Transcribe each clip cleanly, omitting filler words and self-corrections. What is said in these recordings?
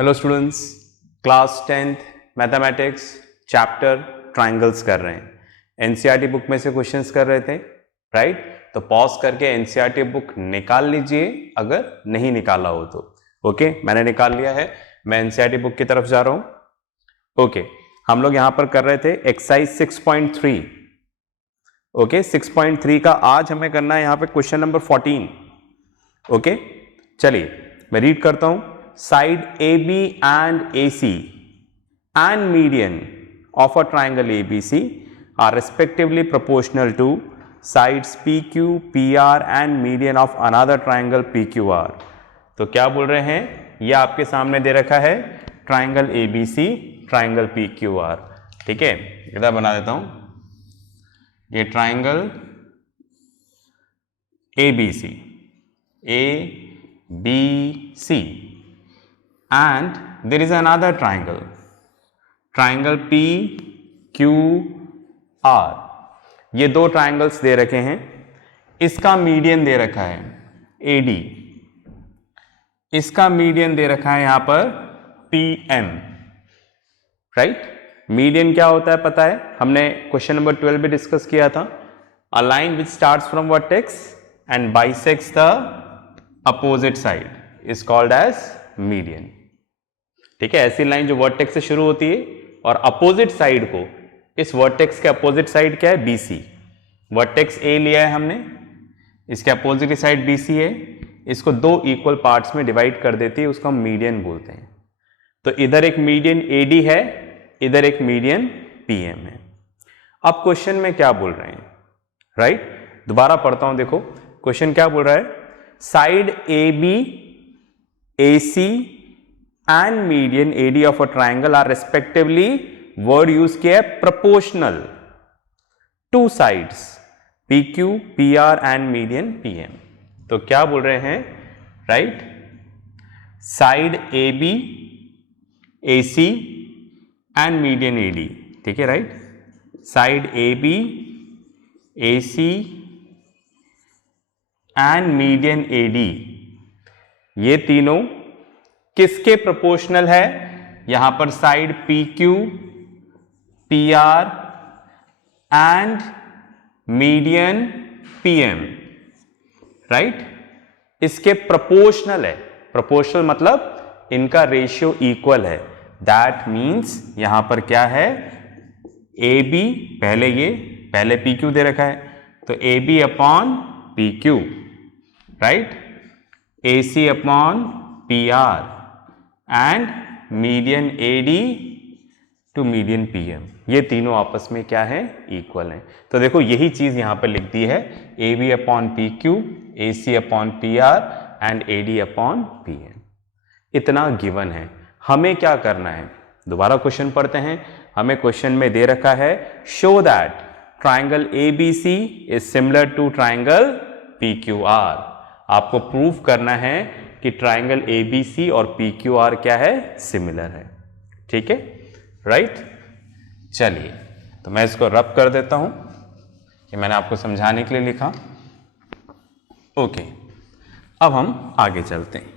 Hello students, class 10th mathematics chapter triangles कर रहे हैं। एनसीईआरटी बुक में से क्वेश्चंस कर रहे थे, राइट? तो पॉज करके एनसीईआरटी बुक निकाल लीजिए अगर नहीं निकाला हो तो। ओके, मैंने निकाल लिया है, मैं एनसीईआरटी बुक की तरफ जा रहा हूं। ओके, हम लोग यहां पर कर रहे थे एक्सरसाइज 6.3। ओके, 6.3 का आज हमें करना है यहां पे क्वेश्चन नंबर 14। ओके, चलिए मैं रीड करता हूं। Side AB and AC and median of a triangle ABC are respectively proportional to sides PQ, PR and median of another triangle PQR। तो क्या बोल रहे हैं, ये आपके सामने दे रखा है ट्राइंगल ABC, ट्राइंगल PQR। ठीक है, इधर बना देता हूं, ये triangle ABC, ABC and there is another triangle PQR। ये दो ट्राइंगल्स दे रखे हैं, इसका मीडियन दे रखा है AD, इसका मीडियन दे रखा है यहां पर PM, राइट? मीडियन क्या होता है पता है, हमने क्वेश्चन नंबर 12 में डिस्कस किया था। A line which starts from vertex and bisects the opposite side is called as median. ठीक है, ऐसी लाइन जो वर्टेक्स से शुरू होती है और अपोजिट साइड को, इस वर्टेक्स के अपोजिट साइड क्या है, BC। वर्टेक्स A लिया है हमने, इसके अपोजिट साइड BC है, इसको दो इक्वल पार्ट्स में डिवाइड कर देती है, उसको हम मीडियन बोलते हैं। तो इधर एक मीडियन AD है, इधर एक मीडियन PM है। अब क्वेश्चन में क्या बोल रहे हैं, राइट? दोबारा पढ़ता हूं, देखो क्वेश्चन क्या बोल रहा है। Side AB, AC and median AD of a triangle are respectively, word use किया है proportional to sides PQ, PR and median PM। तो क्या बोल रहे हैं, right? Side AB, AC and median AD, ठीक है, right? Side AB, AC and median AD, ये तीनों किसके प्रोपोर्शनल है? यहां पर side PQ, PR and median PM, right? इसके प्रोपोर्शनल है। प्रोपोर्शनल मतलब इनका रेशियो इक्वल है। दैट मींस यहां पर क्या है, AB पहले PQ दे रखा है, तो AB upon PQ, right? AC upon PR and median AD to median PM, ये तीनों आपस में क्या है, इक्वल हैं। तो देखो यही चीज यहां पर लिख दी है, AB upon PQ, AC upon PR and AD upon PM। इतना गिवन है, हमें क्या करना है, दोबारा क्वेश्चन पढ़ते हैं। हमें क्वेश्चन में दे रखा है, show that triangle ABC is similar to triangle PQR। आपको प्रूफ करना है कि ट्राइंगल ABC और PQR क्या है, सिमिलर है। ठीक है, राइट? चलिए तो मैं इसको रब कर देता हूं, कि मैंने आपको समझाने के लिए लिखा। ओके, अब हम आगे चलते हैं।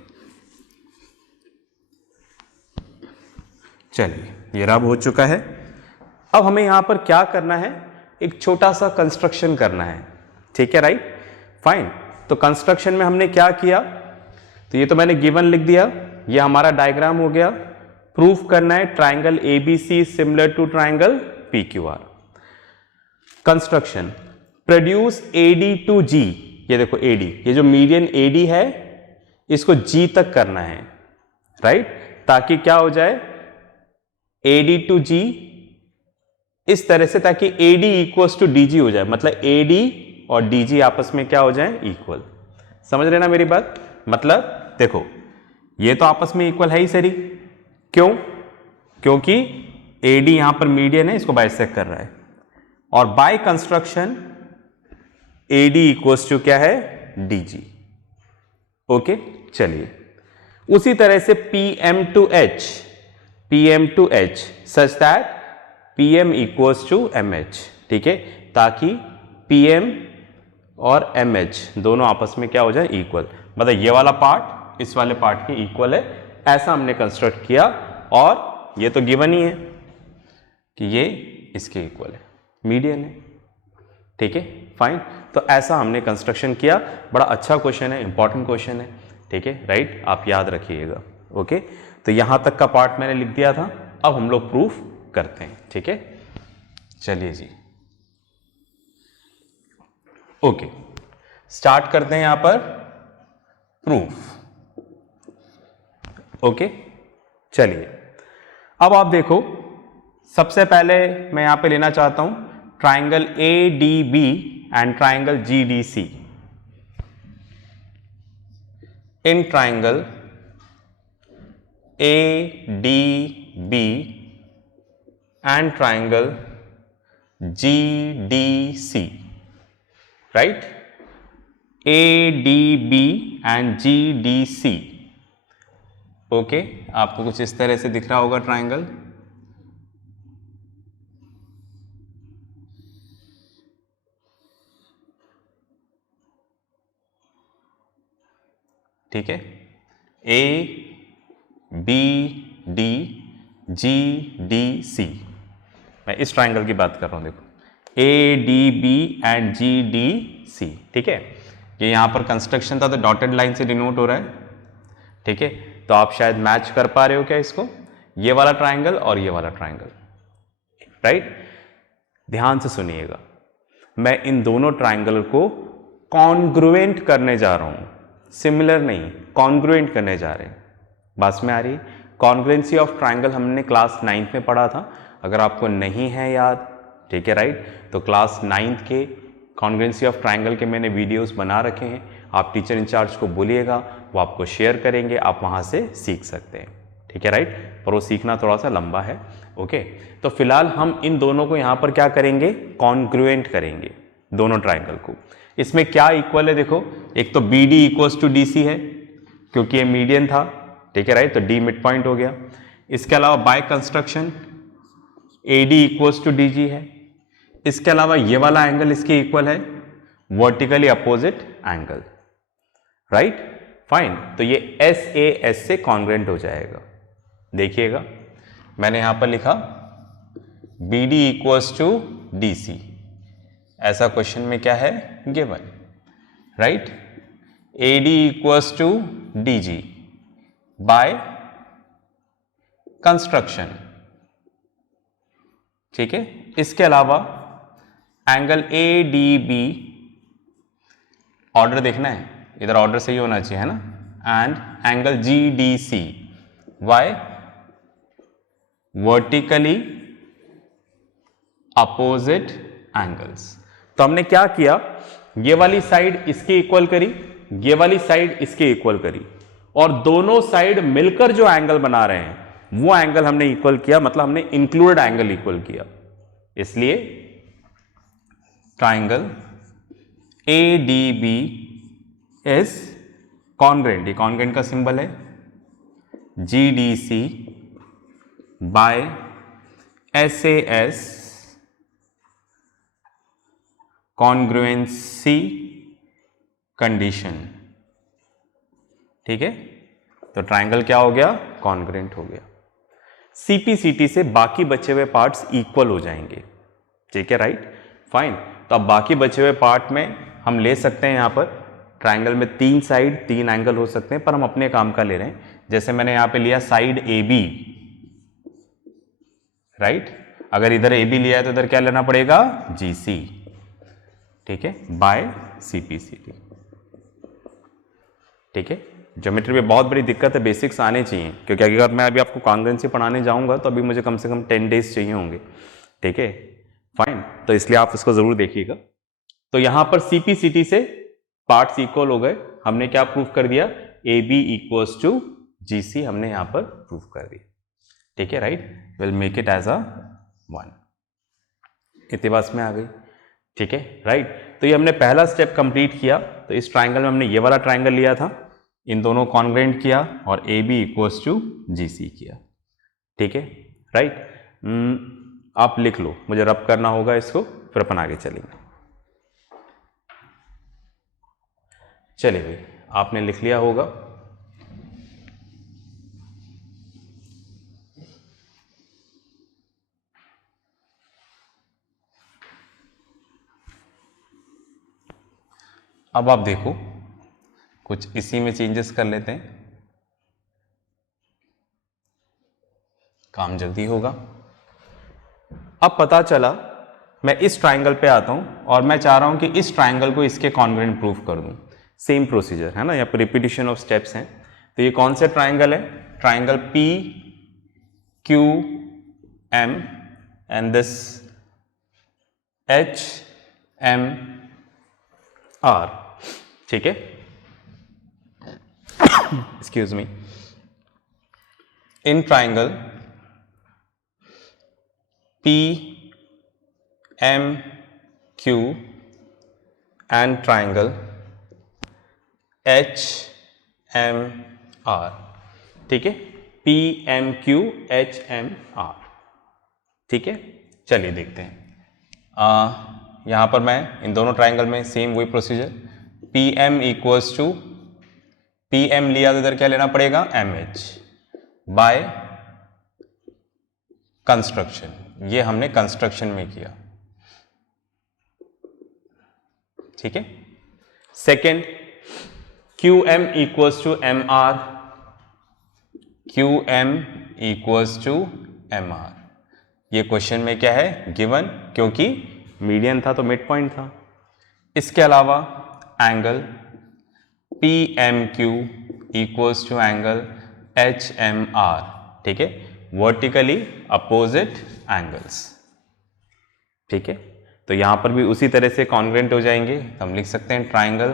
चलिए, ये रब हो चुका है। अब हमें यहां पर क्या करना है, एक छोटा सा कंस्ट्रक्शन करना है। ठीक है, राइट? फाइन। तो कंस्ट्रक्शन में हमने क्या किया, तो ये तो मैंने गिवन लिख दिया, ये हमारा डायग्राम हो गया। प्रूफ करना है triangle ABC similar to triangle PQR। Construction, produce AD to G। ये देखो AD, ये जो मीडियन AD है इसको G तक करना है, राइट? ताकि क्या हो जाए, AD टू G इस तरह से, ताकि AD इक्वल्स टू DG हो जाए, मतलब AD और DG आपस में क्या हो जाए, इक्वल। समझ रहे ना मेरी बात? मतलब देखो ये तो आपस में इक्वल है ही सही, क्यों? क्योंकि AD यहां पर मीडियन है, इसको बाइसेक्ट कर रहा है, और by construction AD equals to क्या है, DG। ओके, चलिए उसी तरह से PM to H such that PM equals to MH। ठीक है, ताकि PM और MH दोनों आपस में क्या हो जाए, इक्वल। मतलब ये वाला पार्ट इस वाले पार्ट के इक्वल है, ऐसा हमने कंस्ट्रक्ट किया और ये तो गिवन ही है कि ये इसके इक्वल है, मीडियन है। ठीक है, फाइन। तो ऐसा हमने कंस्ट्रक्शन किया। बड़ा अच्छा क्वेश्चन है, इंपॉर्टेंट क्वेश्चन है। ठीक है, राइट, आप याद रखिएगा। ओके, तो यहां तक का पार्ट मैंने लिख दिया था। अब हम लोग प्रूफ करते हैं। ठीक है, चलिए जी, ओके, स्टार्ट करते हैं यहां पर प्रूफ। ओके, चलिए, अब आप देखो, सबसे पहले मैं यहां पे लेना चाहता हूं triangle ADB and triangle GDC। In triangle ADB and triangle GDC, right, ADB and GDC। Okay, आपको कुछ इस तरह से दिख रहा होगा ट्राइंगल। ठीक है, ABDGDC, मैं इस ट्राइंगल की बात कर रहा हूं। देखो, ADB एंड GDC। ठीक है, ये यहां पर कंस्ट्रक्शन था तो डॉटेड लाइन से डिनोट हो रहा है। ठीक है, तो आप शायद मैच कर पा रहे हो क्या इसको, ये वाला ट्राइंगल और ये वाला ट्राइंगल, राइट। ध्यान से सुनिएगा, मैं इन दोनों ट्राइंगल को कॉन्ग्रुएंट करने जा रहा हूं, सिमिलर नहीं, कॉन्ग्रुएंट करने जा रहे हैं। बात में आ रही है? कॉन्ग्रुएंसी ऑफ ट्राइंगल हमने क्लास 9th में पढ़ा था, अगर आपको नहीं है याद, ठीक है, राइट, तो क्लास 9th के कॉन्ग्रुएंसी ऑफ ट्राइंगल के मैंने वीडियोस बना रखे हैं। आप टीचर इंचार्ज को बोलिएगा, वो आपको शेयर करेंगे, आप वहां से सीख सकते हैं। ठीक है, राइट, पर वो सीखना थोड़ा सा लंबा है। ओके, तो फिलहाल हम इन दोनों को यहां पर क्या करेंगे, कॉन्ग्रुएंट करेंगे दोनों ट्राइंगल को। इसमें क्या इक्वल है, देखो, एक तो BD इक्वल्स टू DC है क्योंकि ये मीडियन था। ठीक है, राइट, तो D मिड पॉइंट हो गया। इसके अलावा by construction AD equals to DG है। इसके अलावा ये वाला एंगल इसके इक्वल है, vertically opposite angle, right, fine. तो ये SAS से कॉन्ग्रुएंट हो जाएगा। देखिएगा, मैंने यहां पर लिखा BD इक्वल्स टू DC, ऐसा क्वेश्चन में क्या है given, right. AD equals to DG by construction. ठीक है, इसके अलावा एंगल ADB, ऑर्डर देखना है, इधर ऑर्डर सही होना चाहिए, है ना, and angle GDC by vertically opposite angles. तो हमने क्या किया, ये वाली साइड इसके इक्वल करी, ये वाली साइड इसके इक्वल करी, और दोनों साइड मिलकर जो एंगल बना रहे हैं वो एंगल हमने इक्वल किया, मतलब हमने इंक्लूडेड एंगल इक्वल किया। इसलिए ट्राइंगल ADB इज कॉन्ग्रुएंट, ये कॉन्ग्रुएंट का सिंबल है, GDC by SAS congruency condition. ठीक है, तो ट्राइंगल क्या हो गया, कॉन्ग्रुएंट हो गया। CPCT से बाकी बचे हुए पार्ट्स इक्वल हो जाएंगे। ठीक है, राइट, फाइन। तो अब बाकी बचे हुए पार्ट में हम ले सकते हैं, यहां पर ट्राइंगल में 3 साइड 3 एंगल हो सकते हैं, पर हम अपने काम का ले रहे हैं। जैसे मैंने यहां पे लिया साइड AB, राइट, अगर इधर AB लिया है तो इधर क्या लेना पड़ेगा, GC। ठीक है, बाय CPCT। ठीक है, ज्योमेट्री में बहुत बड़ी दिक्कत है, बेसिक्स आने चाहिए, क्योंकि अगर मैं अभी आपको कॉन्ग्रुएंसी पढ़ाने जाऊंगा तो अभी मुझे कम से कम 10 डेज चाहिए होंगे। ठीक है, फाइन, तो इसलिए आप इसको जरूर देखिएगा। तो यहां पर CPCT से पार्ट्स इक्वल हो गए, हमने क्या प्रूफ कर दिया, AB इक्वल्स टू GC हमने यहां पर प्रूफ कर दिया। ठीक है, right, will make it as a 1। इतनी बात में आ गई। ठीक है, राइट, तो ये हमने पहला स्टेप कंप्लीट किया। तो इस ट्राइंगल में हमने ये वाला ट्राइंगल लिया था, इन दोनों कॉन्ग्रुएंट किया और AB इक्वल्स टू GC किया। ठीक है, राइट, आप लिख लो, मुझे रब करना होगा इसको, फिर अपन आगे चलेंगे। चलिए भाई, आपने लिख लिया होगा। अब आप देखो कुछ इसी में चेंजेस कर लेते हैं, काम जल्दी होगा। अब पता चला, मैं इस ट्राइंगल पे आता हूं और मैं चाह रहा हूं कि इस ट्राइंगल को इसके कॉन्ग्रुएंट प्रूव कर दूं। सेम प्रोसीजर है ना, यहाँ पर रिपीटिशन ऑफ स्टेप्स हैं। तो ये कौन से ट्राइंगल है? Triangle p q m and this h m r, ठीक है, excuse me. In triangle p m q and triangle h m r, ठीक है, p m q h m r, ठीक है। चलिए देखते हैं। यहां पर मैं इन दोनों ट्राइंगल में सेम वही procedure, p m equals to, p m लिया तो इधर क्या लेना पड़ेगा? एम एच बाय कंस्ट्रक्शन, ये हमने कंस्ट्रक्शन में किया, ठीक है। Second, q m equals to m r, q m equals to m r, ये क्वेश्चन में क्या है? गिवन, क्योंकि मीडियन था तो मिड पॉइंट था। इसके अलावा angle p m q equals to angle h m r, ठीक है, वर्टिकली अपोजिट एंगल्स, ठीक है। तो यहां पर भी उसी तरह से कॉन्ग्रुएंट हो जाएंगे। हम लिख सकते हैं triangle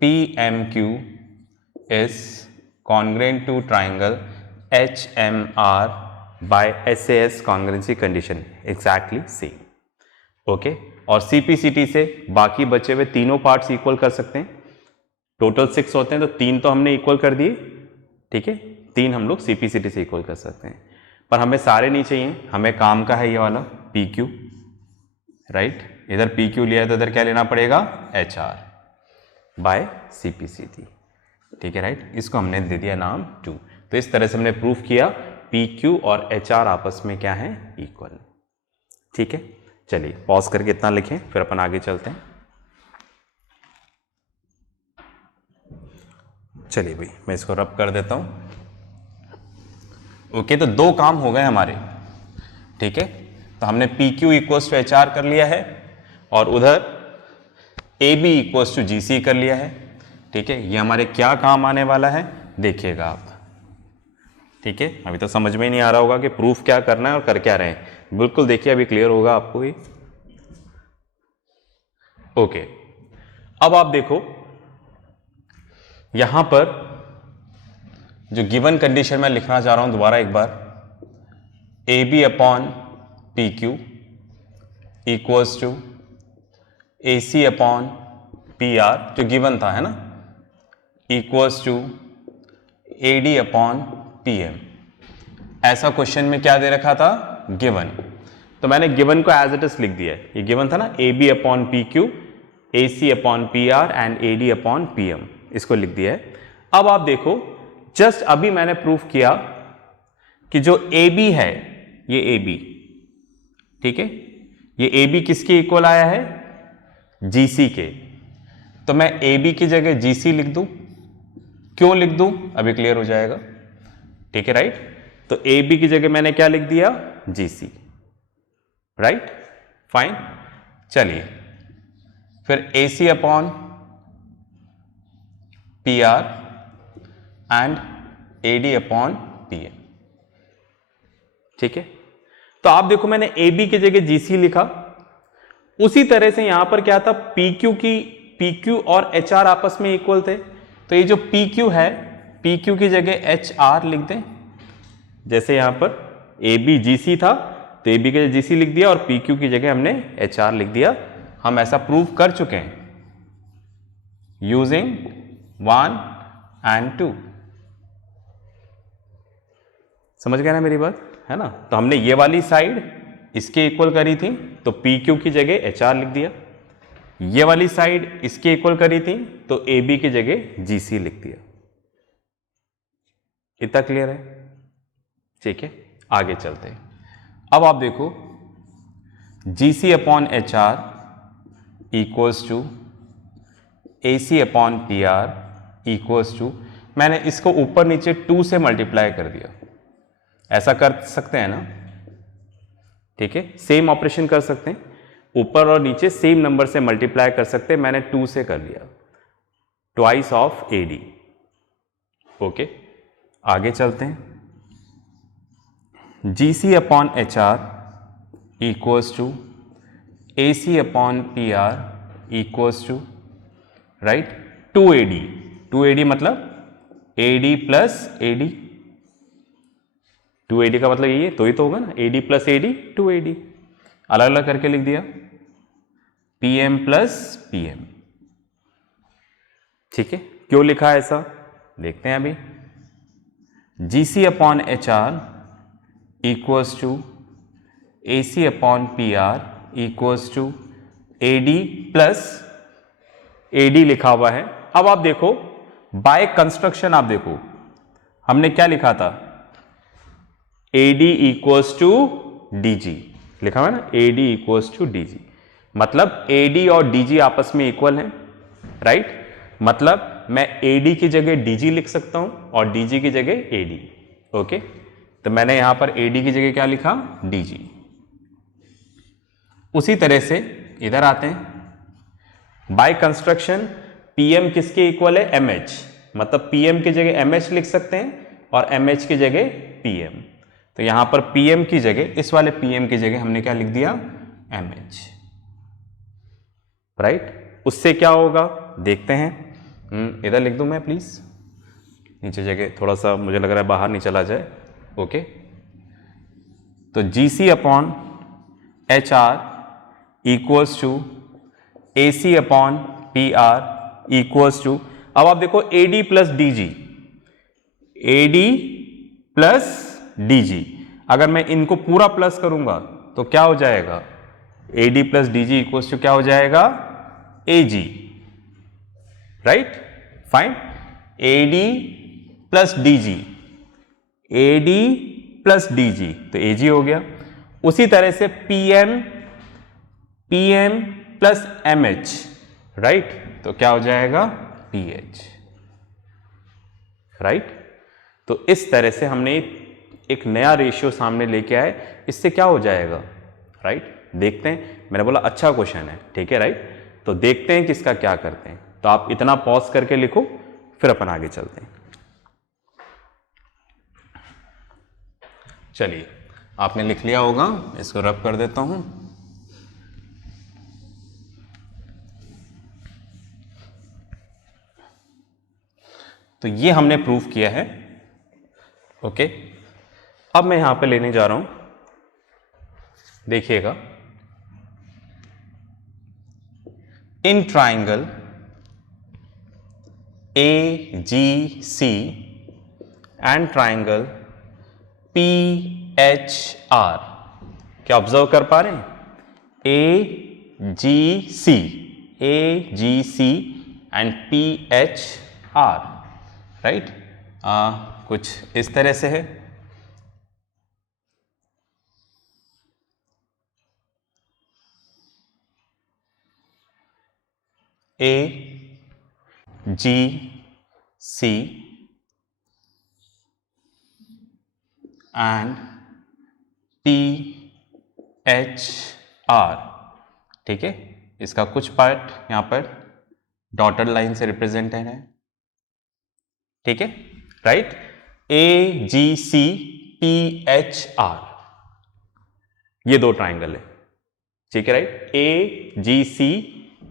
p m q is congruent to triangle h m r by SAS congruency condition, exactly same, okay. और CPCT से बाकी बचे हुए तीनों पार्ट्स इक्वल कर सकते हैं। टोटल 6 होते हैं, तो 3 तो हमने इक्वल कर दिए, ठीक है, 3 हम लोग CPCT से इक्वल कर सकते हैं। पर हमें सारे नहीं चाहिए, हमें काम का है ये वाला PQ, राइट। इधर PQ लिया है तो इधर क्या लेना पड़ेगा? HR बाय CPCT, ठीक है, राइट। इसको हमने दे दिया नाम 2। तो इस तरह से हमने प्रूफ किया PQ और HR आपस में क्या है? इक्वल, ठीक है। चलिए पॉज करके इतना लिखें, फिर अपन आगे चलते हैं। चलिए भाई मैं इसको रब कर देता हूं। ओके, तो 2 काम हो गए हमारे, ठीक है। तो हमने PQ इक्वल्स टू HR कर लिया है और उधर AB इक्वल्स टू GC कर लिया है, ठीक है। ये हमारे क्या काम आने वाला है देखिएगा आप, ठीक है। अभी तो समझ में ही नहीं आ रहा होगा कि प्रूफ क्या करना है और कर क्या रहे हैं, बिल्कुल देखिए अभी क्लियर होगा आपको ही। ओके, अब आप देखो यहां पर जो गिवन कंडीशन मैं लिखना चाह रहा हूं दोबारा एक बार, AB upon PQ equals to AC upon PR, जो गिवन था, है ना, equals to AD upon PM। ऐसा क्वेश्चन में क्या दे रखा था? गिवन। तो मैंने गिवन को एज इट इज लिख दिया है। ये गिवन था ना, AB upon PQ, AC upon PR and AD upon PM, इसको लिख दिया है। अब आप देखो, जस्ट अभी मैंने प्रूफ किया कि जो AB है, ये AB, ठीक है, ये AB किसके इक्वल आया है? GC के। तो मैं AB की जगह GC लिख दूं, क्यों लिख दूं अभी क्लियर हो जाएगा, ठीक है, राइट। तो AB की जगह मैंने क्या लिख दिया? GC, right, fine. चलिए फिर AC upon PR and AD upon PM, ठीक है। तो आप देखो मैंने AB की जगह GC लिखा, उसी तरह से यहां पर क्या था? PQ और HR आपस में इक्वल थे, तो ये जो PQ है, PQ की जगह HR लिख दें। जैसे यहां पर AB GC था तो AB की जगह GC लिख दिया और PQ की जगह हमने HR लिख दिया। हम ऐसा प्रूव कर चुके हैं यूजिंग 1 एंड 2। समझ गए ना मेरी बात, है ना। तो हमने ये वाली साइड इसके इक्वल करी थी तो PQ की जगह HR लिख दिया, ये वाली साइड इसके इक्वल करी थी तो AB की जगह GC लिख दिया। इतना क्लियर है, ठीक है। आगे चलते हैं। अब आप देखो GC upon HR equals to AC upon PR equals to, मैंने इसको ऊपर नीचे 2 से मल्टीप्लाई कर दिया, ऐसा कर सकते हैं ना, ठीक है, सेम ऑपरेशन कर सकते हैं, ऊपर और नीचे सेम नंबर से मल्टीप्लाई कर सकते हैं, मैंने 2 से कर लिया, ट्वाइस ऑफ AD। ओके, आगे चलते हैं। GC upon HR equals to AC upon PR equals to, right, 2AD। 2AD मतलब AD प्लस AD, 2AD का मतलब ये तो ही तो होगा ना, AD प्लस AD 2AD, अलग अलग करके लिख दिया, PM प्लस PM। ठीक है, क्यों लिखा है ऐसा देखते हैं अभी। GC upon HR equals to AC upon PR equals to AD plus AD लिखा हुआ है। अब आप देखो बाय कंस्ट्रक्शन, आप देखो हमने क्या लिखा था, AD इक्वल्स टू DG लिखा हुआ है ना, AD इक्वल्स टू DG, मतलब AD और DG आपस में इक्वल हैं, राइट, मतलब मैं AD की जगह DG लिख सकता हूं और DG की जगह AD। ओके, तो मैंने यहां पर AD की जगह क्या लिखा, DG। उसी तरह से इधर आते हैं, बाय कंस्ट्रक्शन PM किसके इक्वल है, MH, मतलब PM की जगह MH लिख सकते हैं और MH की जगह PM। तो यहां पर PM की जगह, इस वाले PM की जगह हमने क्या लिख दिया, MH, राइट। उससे क्या होगा देखते हैं, इधर लिख दूं मैं प्लीज, नीचे जगह थोड़ा सा मुझे लग रहा है बाहर नहीं चला जाए। ओके, तो GC upon HR equals to AC upon PR equals to, अब आप देखो AD plus DG, AD plus DG, अगर मैं इनको पूरा प्लस करूंगा तो क्या हो जाएगा, AD plus DG equals to क्या हो जाएगा, AG, right, fine, AD plus DG, AD plus DG तो AG हो गया। उसी तरह से PM प्लस MH, राइट, तो क्या हो जाएगा, PH, राइट। तो इस तरह से हमने एक नया रेशियो सामने लेके आए, इससे क्या हो जाएगा, राइट, देखते हैं। मैंने बोला अच्छा क्वेश्चन है, ठीक है, राइट, तो देखते हैं कि इसका क्या करते हैं। तो आप इतना पॉज करके लिखो, फिर अपन आगे चलते हैं। चलिए, आपने लिख लिया होगा, इसको रब कर देता हूं। तो ये हमने प्रूफ किया है। ओके, अब मैं यहां पे लेने जा रहा हूं, देखिएगा, in triangle AGC and triangle PHR, क्या ऑब्जर्व कर पा रहे हैं, AGC एंड PHR, राइट, कुछ इस तरह से है। AGC एंड PHR, ठीक है, इसका कुछ पार्ट यहां पर डॉटेड लाइन से रिप्रेजेंटेड है, ठीक है, राइट, AGC PHR, ये दो ट्राइंगल है, ठीक है, राइट, AGC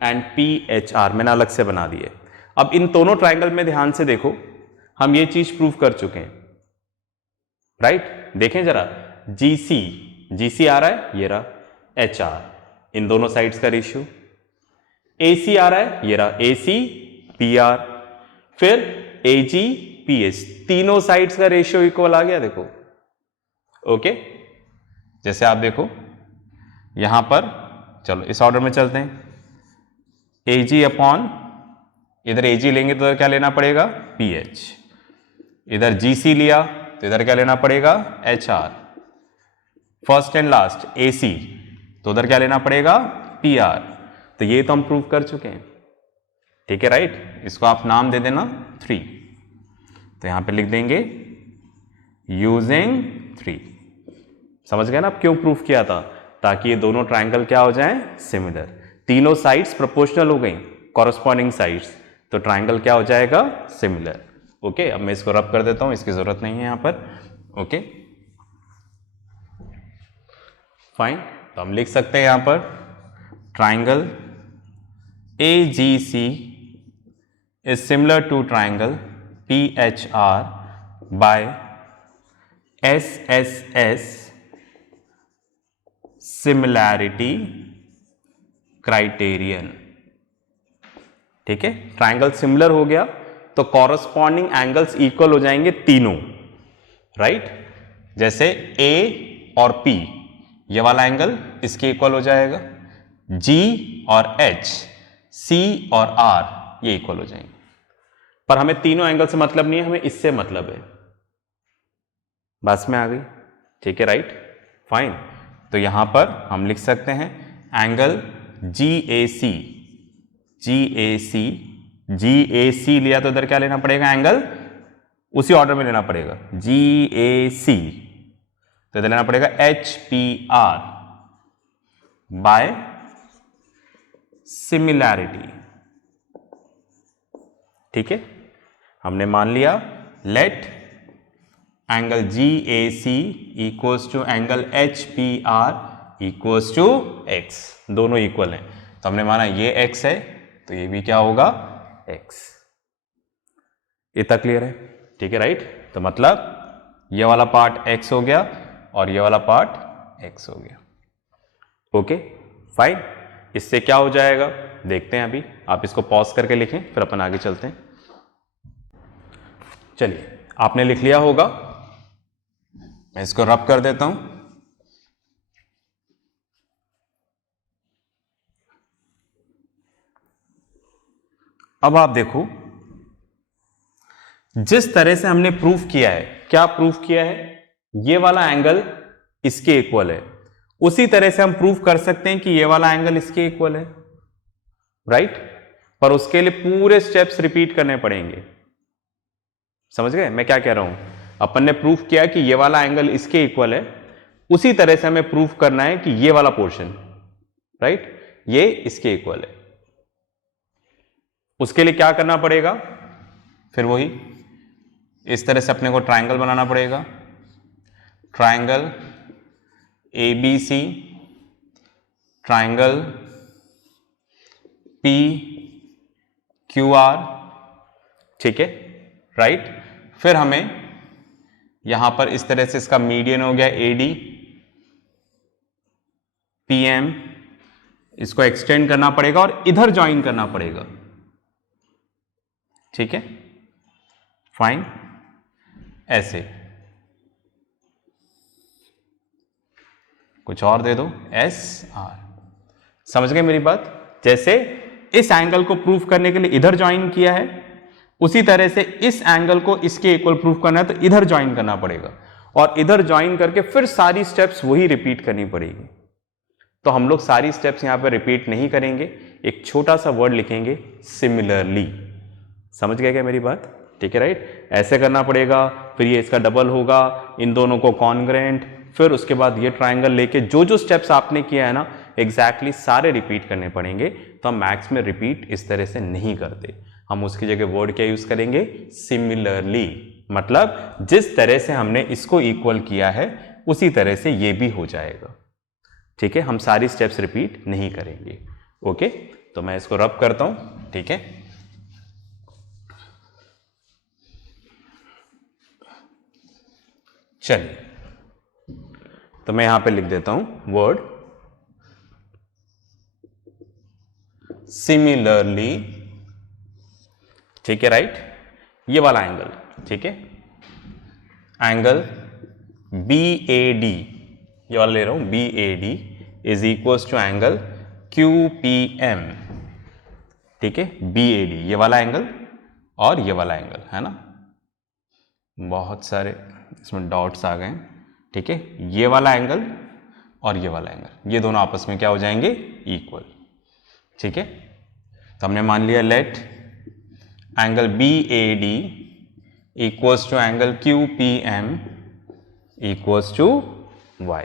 एंड PHR मैंने अलग से बना दिए। अब इन दोनों ट्राइंगल में ध्यान से देखो, हम ये चीज प्रूव कर चुके हैं, राइट, देखें जरा, GC आ रहा है, ये रहा HR, इन दोनों साइड्स का रेशियो, AC आ रहा है, ये रहा AC PR, फिर AG PH, तीनों साइड्स का रेशियो इक्वल आ गया, देखो। ओके, जैसे आप देखो यहां पर, चलो इस ऑर्डर में चलते हैं, AG अपॉन, इधर AG लेंगे तो इधर क्या लेना पड़ेगा, PH, इधर GC लिया तो इधर क्या लेना पड़ेगा, HR, first and last AC, तो उधर क्या लेना पड़ेगा, PR। तो ये तो हम प्रूव कर चुके हैं, ठीक है, राइट। इसको आप नाम दे देना 3, तो यहां पे लिख देंगे यूजिंग 3। समझ गए ना आप क्यों प्रूफ किया था? ताकि ये दोनों ट्रायंगल क्या हो जाएं, सिमिलर। तीनों साइड्स प्रोपोर्शनल हो गई, कॉरस्पॉन्डिंग साइड्स, तो ट्रायंगल क्या हो जाएगा, सिमिलर। ओके, अब मैं इसको रब कर देता हूं, इसकी जरूरत नहीं है यहां पर। ओके फाइन, तो हम लिख सकते हैं यहां पर triangle AGC is similar to triangle PHR by SSS similarity criterion। ठीक है, ट्रायंगल सिमिलर हो गया तो कॉरस्पॉन्डिंग एंगल्स इक्वल हो जाएंगे तीनों, राइट। जैसे A और P, ये वाला एंगल इसके इक्वल हो जाएगा, G और H, C और R ये इक्वल हो जाएंगे। पर हमें तीनों एंगल से मतलब नहीं है, हमें इससे मतलब है। बस में आ गई, ठीक है, राइट, फाइन। तो यहां पर हम लिख सकते हैं एंगल GAC, GAC लिया तो इधर क्या लेना पड़ेगा, एंगल उसी ऑर्डर में लेना पड़ेगा, GAC, तो इधर लेना पड़ेगा HPR बाय सिमिलैरिटी। ठीक है, हमने मान लिया let angle GAC equals to angle HPR equals to x, दोनों इक्वल हैं, तो हमने माना ये x है तो ये भी क्या होगा, x। इतना क्लियर है? ठीक है, राइट। तो मतलब ये वाला पार्ट x हो गया और ये वाला पार्ट x हो गया। ओके फाइन, इससे क्या हो जाएगा देखते हैं अभी। आप इसको पॉज करके लिखें, फिर अपन आगे चलते हैं। चलिए, आपने लिख लिया होगा, मैं इसको रब कर देता हूं। अब आप देखो, जिस तरह से हमने प्रूफ किया है, क्या प्रूफ किया है, ये वाला एंगल इसके इक्वल है, उसी तरह से हम प्रूफ कर सकते हैं कि ये वाला एंगल इसके इक्वल है, राइट। पर उसके लिए पूरे स्टेप्स रिपीट करने पड़ेंगे। समझ गए मैं क्या कह रहा हूं? अपन ने प्रूफ किया कि ये वाला एंगल इसके इक्वल है, उसी तरह से हमें प्रूफ करना है कि ये वाला पोर्शन, राइट, ये इसके इक्वल है। उसके लिए क्या करना पड़ेगा, फिर वही इस तरह से अपने को ट्रायंगल बनाना पड़ेगा, ट्रायंगल ABC, ट्रायंगल PQR, ठीक है, राइट। फिर हमें यहां पर इस तरह से इसका मीडियन हो गया AD, PM, इसको एक्सटेंड करना पड़ेगा और इधर ज्वाइन करना पड़ेगा, ठीक है, फाइन। ऐसे कुछ और दे दो SR। समझ गए मेरी बात? जैसे इस एंगल को प्रूफ करने के लिए इधर ज्वाइन किया है, उसी तरह से इस एंगल को इसके इक्वल प्रूफ करना है तो इधर ज्वाइन करना पड़ेगा, और इधर ज्वाइन करके फिर सारी स्टेप्स वही रिपीट करनी पड़ेगी। तो हम लोग सारी स्टेप्स यहां पर रिपीट नहीं करेंगे, एक छोटा सा वर्ड लिखेंगे, सिमिलरली। समझ गए क्या मेरी बात? ठीक है, राइट। ऐसे करना पड़ेगा, फिर ये इसका डबल होगा, इन दोनों को कॉन्ग्रेंट, फिर उसके बाद ये ट्रायंगल लेके जो जो स्टेप्स आपने किया है ना, एग्जैक्टली सारे रिपीट करने पड़ेंगे। तो हम मैथ्स में रिपीट इस तरह से नहीं करते, हम उसकी जगह वर्ड क्या यूज करेंगे, सिमिलरली। मतलब जिस तरह से हमने इसको इक्वल किया है उसी तरह से ये भी हो जाएगा, ठीक है। हम सारी स्टेप्स रिपीट नहीं करेंगे। ओके, तो मैं इसको रब करता हूं, ठीक है। चलिए, तो मैं यहां पे लिख देता हूं वर्ड सिमिलरली, ठीक है, राइट। ये वाला एंगल, ठीक है, एंगल BAD, ये वाला ले रहा हूं, BAD is equals to angle QPM, ठीक है। BAD ये वाला एंगल और ये वाला एंगल है ना, बहुत सारे इसमें डॉट्स आ गए, ठीक है। ये वाला एंगल और ये वाला एंगल, ये दोनों आपस में क्या हो जाएंगे, इक्वल, ठीक है। तो हमने मान लिया let angle BAD equals to angle QPM equals to y।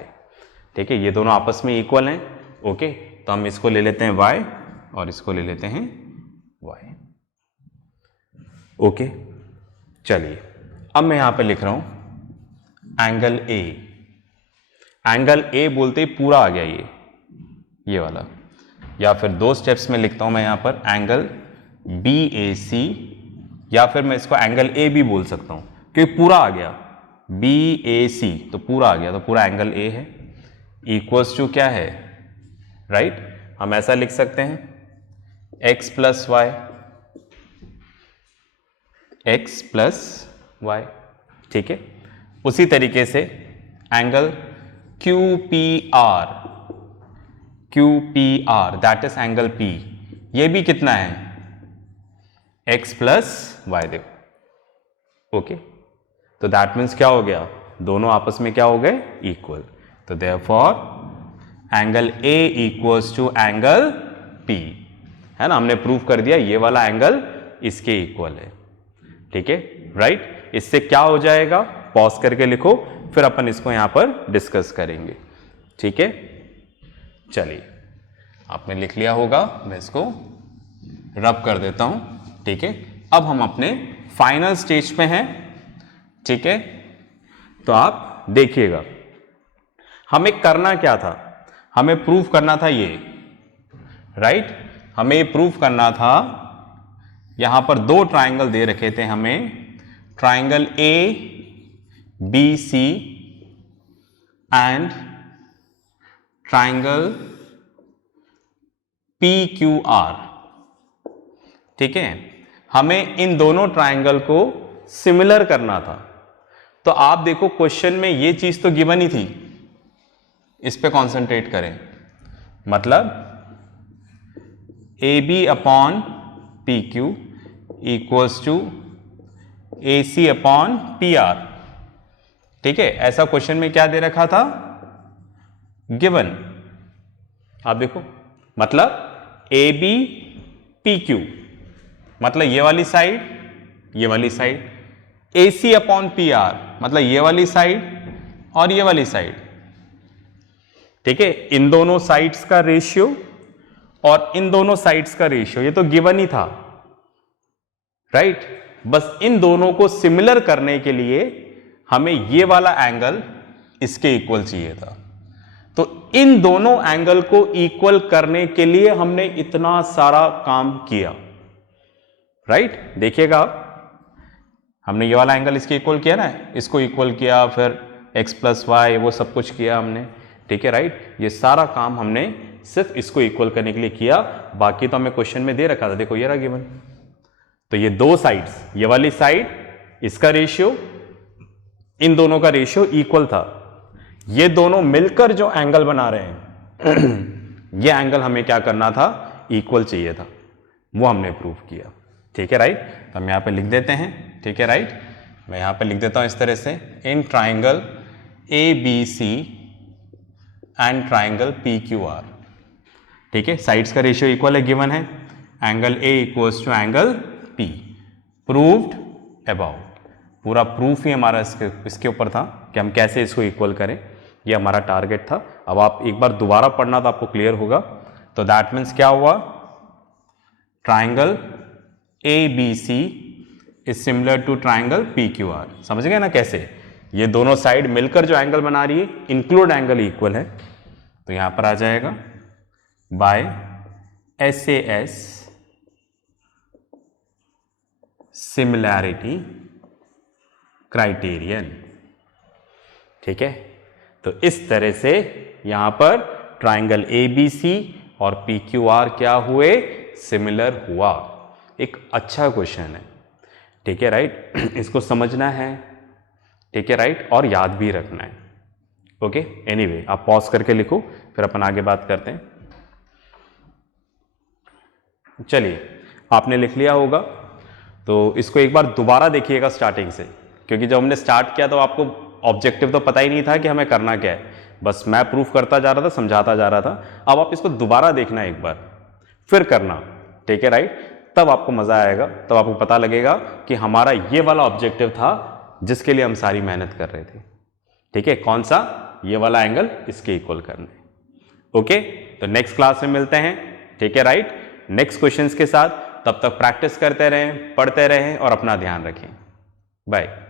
ठीक है, ये दोनों आपस में इक्वल हैं। ओके, तो हम इसको ले लेते हैं y और इसको ले लेते हैं y। ओके, चलिए अब मैं यहां पे लिख रहा हूं एंगल A। एंगल A बोलते ही पूरा आ गया ये वाला, या फिर दो स्टेप्स में लिखता हूं मैं यहां पर एंगल BAC, या फिर मैं इसको एंगल A भी बोल सकता हूं क्योंकि पूरा आ गया BAC, तो पूरा आ गया, तो पूरा एंगल A है इक्वल्स टू क्या है, राइट? हम ऐसा लिख सकते हैं x प्लस y, ठीक है। उसी तरीके से angle QPR that is angle P, ये भी कितना है x प्लस y, देखो। ओके, तो दैट मीन्स क्या हो गया, दोनों आपस में क्या हो गए, इक्वल। तो therefore angle A equals to angle P, है ना, हमने प्रूव कर दिया ये वाला एंगल इसके इक्वल है। ठीक है, राइट? इससे क्या हो जाएगा, पॉज करके लिखो, फिर अपन इसको यहां पर डिस्कस करेंगे। ठीक है, चलिए आपने लिख लिया होगा, मैं इसको रब कर देता हूं। ठीक है, अब हम अपने फाइनल स्टेज पे हैं। ठीक है, तो आप देखिएगा हमें करना क्या था, हमें प्रूव करना था ये, राइट? हमें प्रूव करना था, यहां पर दो ट्राइंगल दे रखे थे हमें, triangle ABC and triangle PQR। ठीक है, हमें इन दोनों ट्राइंगल को सिमिलर करना था। तो आप देखो क्वेश्चन में ये चीज तो गिवन ही थी, इस पे कंसंट्रेट करें, मतलब AB upon PQ equals to AC upon PR। ठीक है, ऐसा क्वेश्चन में क्या दे रखा था, गिवन। आप देखो, मतलब AB PQ, मतलब ये वाली साइड, AC अपॉन PR, मतलब ये वाली साइड और ये वाली साइड। ठीक है, इन दोनों साइड्स का रेशियो और इन दोनों साइड्स का रेशियो, ये तो गिवन ही था, राइट? बस इन दोनों को सिमिलर करने के लिए हमें ये वाला एंगल इसके इक्वल चाहिए था। तो इन दोनों एंगल को इक्वल करने के लिए हमने इतना सारा काम किया, राइट? देखिएगा, हमने ये वाला एंगल इसके इक्वल किया ना, इसको इक्वल किया, फिर x प्लस वाई वो सब कुछ किया हमने। ठीक है, राइट? ये सारा काम हमने सिर्फ इसको इक्वल करने के लिए किया, बाकी तो हमें क्वेश्चन में दे रखा था, देखो ये रहा गिवन। तो ये दो साइड्स, ये वाली साइड, इसका रेशियो, इन दोनों का रेशियो इक्वल था। ये दोनों मिलकर जो एंगल बना रहे हैं ये एंगल हमें क्या करना था, इक्वल चाहिए था, वो हमने प्रूव किया। ठीक है, राइट? तो हम यहां पे लिख देते हैं। ठीक है, राइट? मैं यहां पे लिख देता हूं इस तरह से, in triangle ABC and triangle PQR। ठीक है, साइड्स का रेशियो इक्वल है, गिवन है, angle A equals to angle P, proved above. पूरा प्रूफ ही हमारा इसके ऊपर था कि हम कैसे इसको इक्वल करें, ये हमारा टारगेट था। अब आप एक बार दोबारा पढ़ना तो आपको क्लियर होगा। तो दैट मीन्स क्या हुआ, triangle ABC is similar to triangle PQR। समझ गए ना कैसे, ये दोनों साइड मिलकर जो एंगल बना रही है, इंक्लूड एंगल इक्वल है। तो यहां पर आ जाएगा बाय SAS सिमिलैरिटी क्राइटेरियन। ठीक है, तो इस तरह से यहां पर ट्राइंगल ABC और PQR क्या हुए, सिमिलर हुआ। एक अच्छा क्वेश्चन है। ठीक है, राइट? इसको समझना है। ठीक है, राइट? और याद भी रखना है। ओके, एनीवे आप पॉज करके लिखो, फिर अपन आगे बात करते हैं। चलिए, आपने लिख लिया होगा, तो इसको एक बार दोबारा देखिएगा स्टार्टिंग से, क्योंकि जब हमने स्टार्ट किया तो आपको ऑब्जेक्टिव तो पता ही नहीं था कि हमें करना क्या है, बस मैं प्रूफ करता जा रहा था, समझाता जा रहा था। अब आप इसको दोबारा देखना एक बार, फिर करना। ठीक है, राइट? तब आपको मजा आएगा, तब आपको पता लगेगा कि हमारा ये वाला ऑब्जेक्टिव था जिसके लिए हम सारी मेहनत कर रहे थे। ठीक है, कौन सा? ये वाला एंगल इसके इक्वल करना। ओके, तो नेक्स्ट क्लास में मिलते हैं। ठीक है, राइट, नेक्स्ट क्वेश्चंस के साथ। तब तक प्रैक्टिस करते रहें, पढ़ते रहें और अपना ध्यान रखें। बाय।